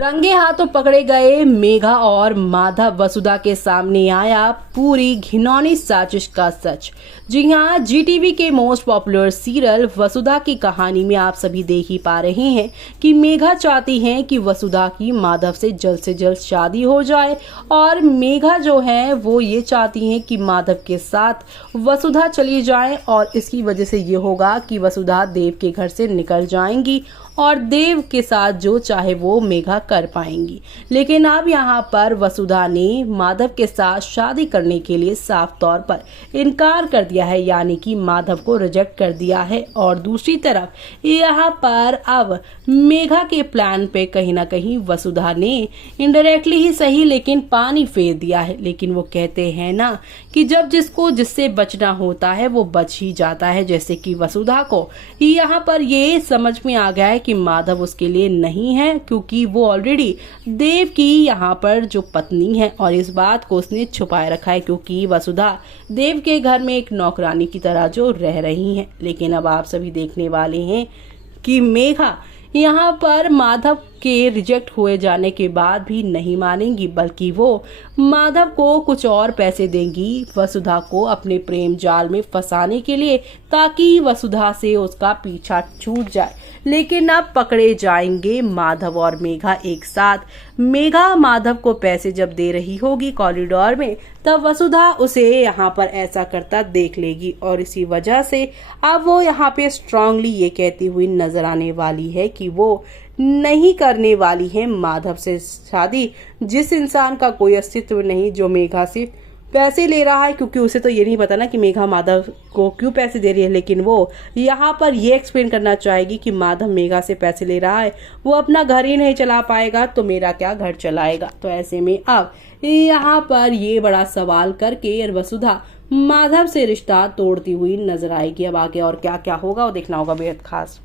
रंगे हाथों पकड़े गए मेघा और माधव। वसुधा के सामने आया पूरी घिनौनी साजिश का सच। जी हाँ, जीटीवी के मोस्ट पॉपुलर सीरियल वसुधा की कहानी में आप सभी देख ही पा रहे हैं कि मेघा चाहती हैं कि वसुधा की माधव से जल्द शादी हो जाए और मेघा जो है वो ये चाहती हैं कि माधव के साथ वसुधा चली जाए और इसकी वजह से ये होगा कि वसुधा देव के घर से निकल जाएंगी और देव के साथ जो चाहे वो मेघा कर पाएंगी। लेकिन अब यहाँ पर वसुधा ने माधव के साथ शादी करने के लिए साफ तौर पर इनकार कर दिया है, यानी कि माधव को रिजेक्ट कर दिया है। और दूसरी तरफ यहाँ पर अब मेघा के प्लान पे कहीं ना कहीं वसुधा ने इनडायरेक्टली ही सही लेकिन पानी फेर दिया है। लेकिन वो कहते हैं ना कि जब जिसको जिससे बचना होता है वो बच ही जाता है। जैसे कि वसुधा को यहाँ पर ये समझ में आ गया है कि माधव उसके लिए नहीं है, क्योंकि वो ऑलरेडी देव की यहाँ पर जो पत्नी है और इस बात को उसने छुपाए रखा है, क्योंकि वसुधा देव के घर में एक नौकरानी की तरह जो रह रही है। लेकिन अब आप सभी देखने वाले हैं कि मेघा यहाँ पर माधव के रिजेक्ट हुए जाने के बाद भी नहीं मानेंगी, बल्कि वो माधव को कुछ और पैसे देंगी वसुधा को अपने प्रेम जाल में फंसाने के लिए, ताकि वसुधा से उसका पीछा छूट जाए। लेकिन अब पकड़े जाएंगे माधव और मेघा एक साथ। मेघा माधव को पैसे जब दे रही होगी कॉरिडोर में, तब वसुधा उसे यहाँ पर ऐसा करता देख लेगी और इसी वजह से अब वो यहाँ पे स्ट्रांगली ये कहती हुई नजर आने वाली है कि वो नहीं करने वाली है माधव से शादी, जिस इंसान का कोई अस्तित्व नहीं, जो मेघा से पैसे ले रहा है। क्योंकि उसे तो ये नहीं पता ना कि मेघा माधव को क्यों पैसे दे रही है, लेकिन वो यहाँ पर ये एक्सप्लेन करना चाहेगी कि माधव मेघा से पैसे ले रहा है, वो अपना घर ही नहीं चला पाएगा तो मेरा क्या घर चलाएगा। तो ऐसे में अब यहाँ पर ये बड़ा सवाल करके वसुधा माधव से रिश्ता तोड़ती हुई नजर आएगी। अब आगे और क्या क्या होगा वो देखना होगा बेहद खास।